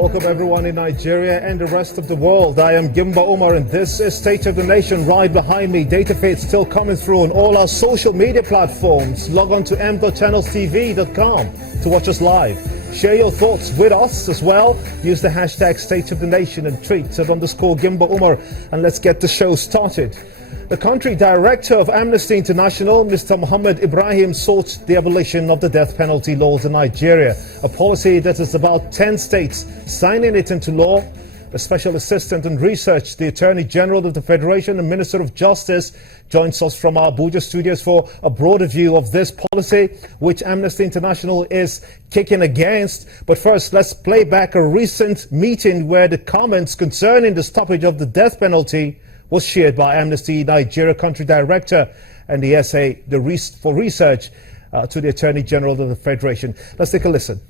Welcome everyone in Nigeria and the rest of the world. I am Gimba Umar and this is State of the Nation. Right behind me, data feeds still coming through on all our social media platforms. Log on to m.channelstv.com to watch us live. Share your thoughts with us as well. Use the hashtag State of the Nation and tweet at _Gimba Umar, and let's get the show started. The country director of Amnesty International, Mr. Muhammad Ibrahim, sought the abolition of the death penalty laws in Nigeria, a policy that is about 10 states signing it into law. The Special Assistant on Research, the Attorney General of the Federation and Minister of Justice, joins us from our Abuja studios for a broader view of this policy, which Amnesty International is kicking against. But first, let's play back a recent meeting where the comments concerning the stoppage of the death penalty was shared by Amnesty Nigeria Country Director and the SA for Research to the Attorney General of the Federation. Let's take a listen.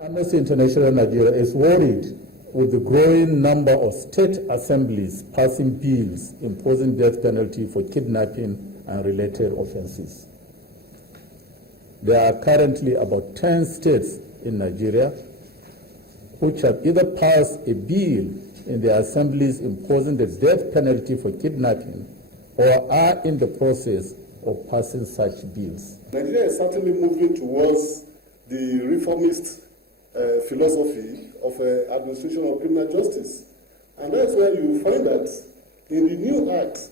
Amnesty International Nigeria is worried with the growing number of state assemblies passing bills imposing death penalty for kidnapping and related offenses. There are currently about 10 states in Nigeria which have either passed a bill in their assemblies imposing the death penalty for kidnapping or are in the process of passing such bills. Nigeria is certainly moving towards the reformist philosophy of administration of criminal justice. And that's where you find that in the new Act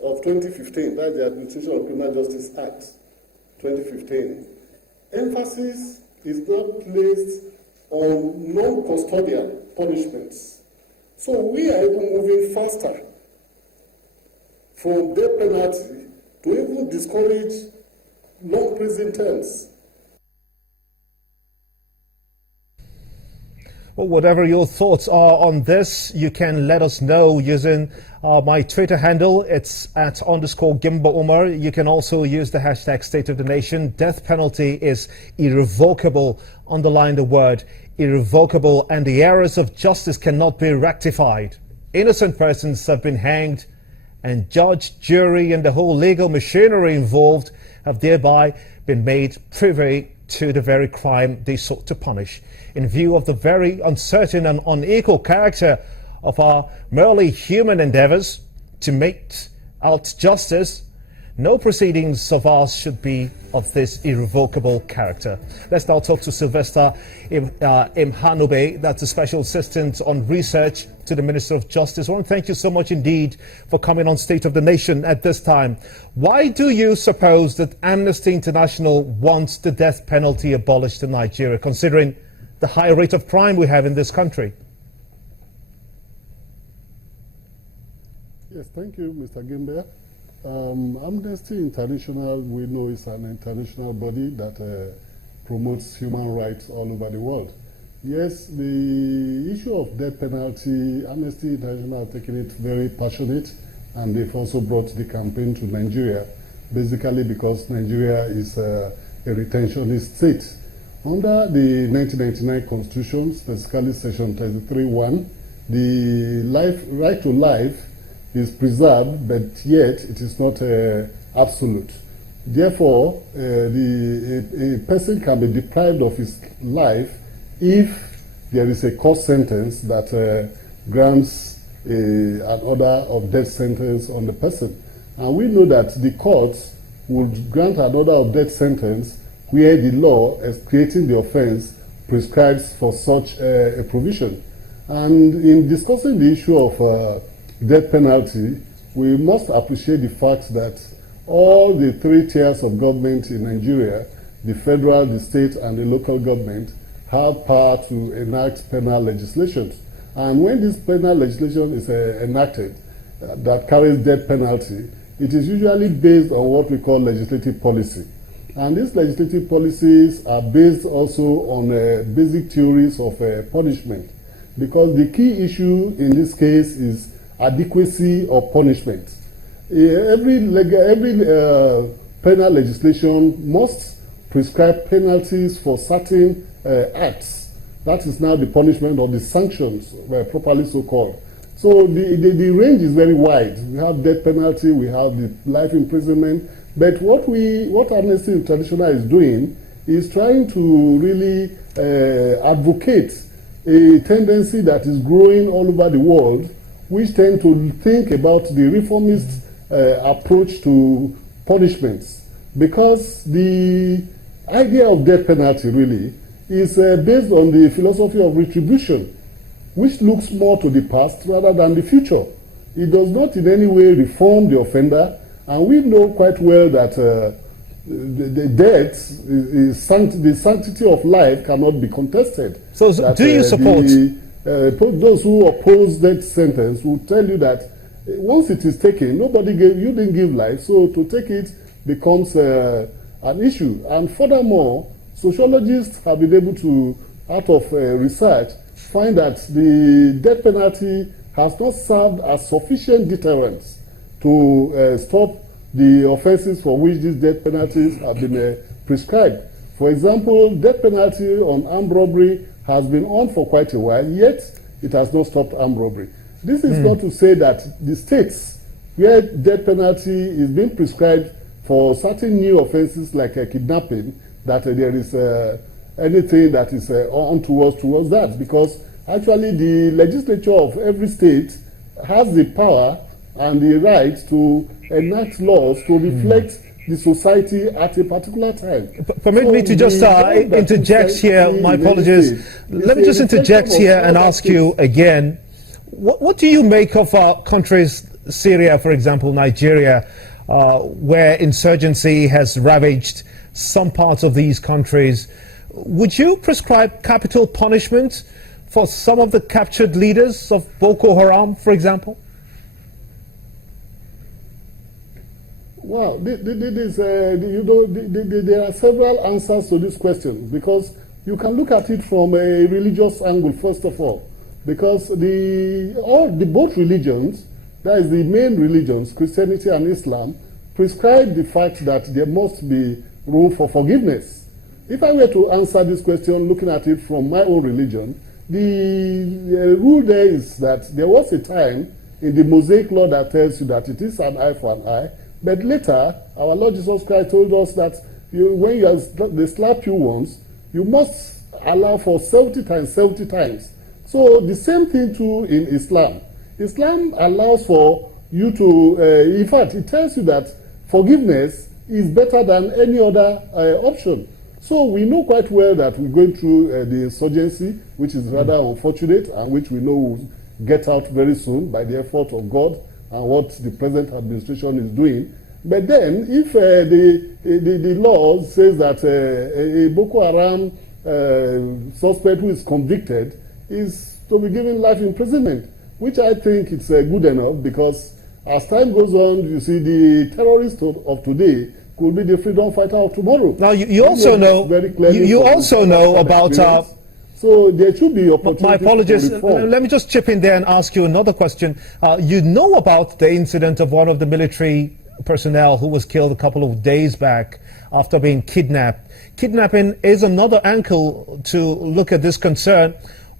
of 2015, that's the Administration of Criminal Justice Act 2015, emphasis is now placed on non-custodial punishments. So we are even moving faster from death penalty to even discourage long prison terms. Well, whatever your thoughts are on this, you can let us know using my Twitter handle. It's at _Gimba Umar. You can also use the hashtag State of the Nation. Death penalty is irrevocable. Underline the word irrevocable, and the errors of justice cannot be rectified. Innocent persons have been hanged, and judge, jury, and the whole legal machinery involved have thereby been made privy to the very crime they sought to punish. In view of the very uncertain and unequal character of our merely human endeavors to make out justice, no proceedings of ours should be of this irrevocable character. Let's now talk to Sylvester Imhanube, that's a Special Assistant on Research to the Minister of Justice. I want to thank you so much indeed for coming on State of the Nation at this time. Why do you suppose that Amnesty International wants the death penalty abolished in Nigeria, considering the high rate of crime we have in this country? Yes, thank you, Mr. Gimbe. Amnesty International, we know, is an international body that promotes human rights all over the world. Yes, the issue of death penalty, Amnesty International has taken it very passionate, and they've also brought the campaign to Nigeria, basically because Nigeria is a retentionist state. Under the 1999 Constitution, specifically Section 33(1), the right to life is preserved, but yet it is not absolute. Therefore, a person can be deprived of his life if there is a court sentence that grants an order of death sentence on the person. And we know that the courts would grant an order of death sentence where the law, as creating the offense, prescribes for such a provision. And in discussing the issue of death penalty, we must appreciate the fact that all the three tiers of government in Nigeria, the federal, the state, and the local government, have power to enact penal legislation. And when this penal legislation is enacted that carries death penalty, it is usually based on what we call legislative policy. And these legislative policies are based also on basic theories of punishment, because the key issue in this case is adequacy of punishment. Every penal legislation must prescribe penalties for certain acts. That is now the punishment or the sanctions, properly so called. So the range is very wide. We have death penalty, we have the life imprisonment, but what Amnesty International is doing is trying to really advocate a tendency that is growing all over the world, which tend to think about the reformist approach to punishments. Because the idea of death penalty really is based on the philosophy of retribution, which looks more to the past rather than the future. It does not in any way reform the offender, and we know quite well that the death, the sanctity of life cannot be contested. So that, do you support? Those who oppose death sentence will tell you that once it is taken, you didn't give life, so to take it becomes an issue. And furthermore, sociologists have been able to, out of research, find that the death penalty has not served as sufficient deterrence to stop the offenses for which these death penalties have been prescribed. For example, death penalty on armed robbery has been on for quite a while, yet it has not stopped armed robbery. This is not to say that the states where death penalty is being prescribed for certain new offenses like kidnapping, that there is anything that is untoward towards that, because actually the legislature of every state has the power and the right to enact laws to reflect the society at a particular time. Permit me to just interject here. My apologies. Let me just interject here and ask you again, what do you make of countries, Syria, for example, Nigeria, where insurgency has ravaged some parts of these countries? Would you prescribe capital punishment for some of the captured leaders of Boko Haram, for example? Well, there are several answers to this question, because you can look at it from a religious angle, first of all, because both religions, that is the main religions, Christianity and Islam, prescribe the fact that there must be room for forgiveness. If I were to answer this question looking at it from my own religion, the rule there is that there was a time in the Mosaic law that tells you that it is an eye for an eye, but later our Lord Jesus Christ told us that when they slap you once, you must allow for 70 times, 70 times. So the same thing too in Islam. Islam allows for you to, in fact, it tells you that forgiveness is better than any other option. So we know quite well that we're going through the insurgency, which is rather unfortunate, and which we know will get out very soon by the effort of God and what the present administration is doing. But then, if the law says that a Boko Haram suspect who is convicted is to be given life imprisonment, which I think it's good enough, because as time goes on, you see, the terrorists of today could be the freedom fighter of tomorrow. Now, you also know, you also know about... So there should be opportunities. My apologies. Let me just chip in there and ask you another question. You know about the incident of one of the military personnel who was killed a couple of days back after being kidnapped. Kidnapping is another angle to look at this concern.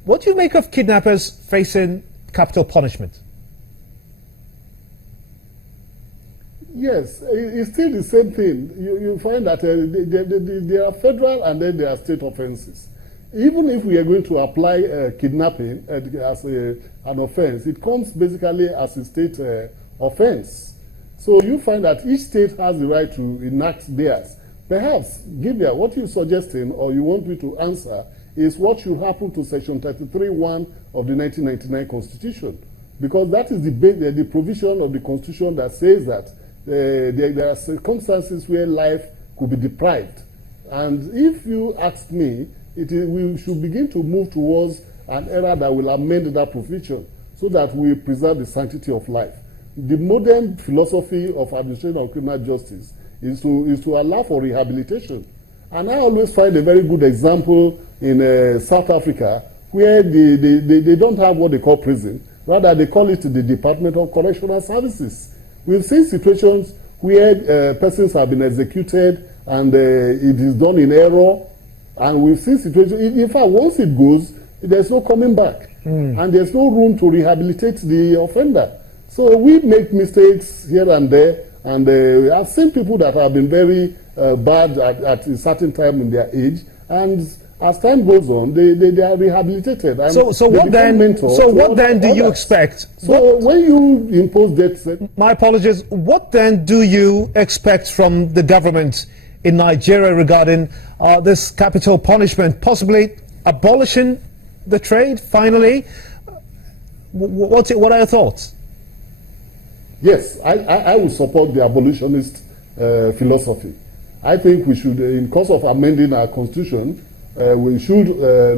What do you make of kidnappers facing capital punishment? Yes, it's still the same thing. You find that there are federal and then there are state offenses. Even if we are going to apply kidnapping as an offense, it comes basically as a state offense. So you find that each state has the right to enact theirs. Perhaps, Gibeah, what you're suggesting, or you want me to answer, is what should happen to Section 33(1) of the 1999 Constitution. Because that is the provision of the Constitution that says that there are circumstances where life could be deprived. And if you ask me, we should begin to move towards an era that will amend that provision so that we preserve the sanctity of life. The modern philosophy of administration of criminal justice is to allow for rehabilitation. And I always find a very good example in South Africa, where they don't have what they call prison. Rather, they call it the Department of Correctional Services. We've seen situations where persons have been executed and it is done in error. And we've seen situations, in fact, once it goes, there's no coming back. And there's no room to rehabilitate the offender. So we make mistakes here and there. And I've seen people that have been very bad at a certain time in their age. And as time goes on, they are rehabilitated. And So they what become then? mentors So to what then do you others. expect? So when you impose death sentence, My apologies. What then do you expect from the government in Nigeria regarding this capital punishment, possibly abolishing the trade finally? What are your thoughts? yes, I will support the abolitionist philosophy. I think we should, in course of amending our constitution, we should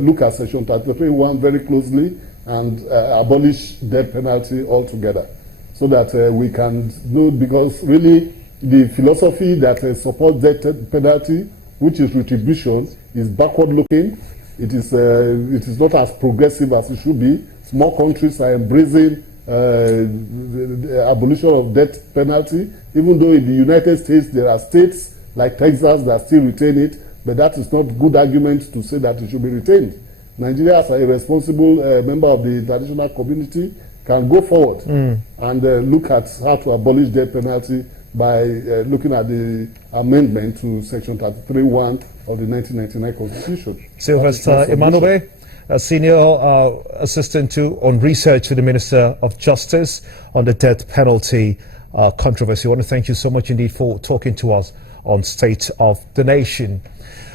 look at Section 33(1) very closely and abolish death penalty altogether, so that we can do, because really the philosophy that supports death penalty, which is retribution, is backward looking. It is not as progressive as it should be. Small countries are embracing the abolition of death penalty, even though in the United States there are states like Texas that still retain it, but that is not good argument to say that it should be retained. Nigeria, as a responsible member of the international community, can go forward and look at how to abolish death penalty by looking at the amendment to Section 33(1) of the 1999 Constitution. Sylvester Emmanuel, a senior assistant on research to the Minister of Justice on the death penalty controversy. I want to thank you so much indeed for talking to us on State of the Nation.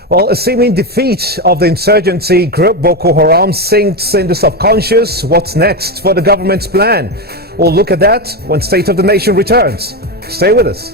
Well, a seeming defeat of the insurgency group Boko Haram sinks in the subconscious. What's next for the government's plan? We'll look at that when State of the Nation returns. Stay with us.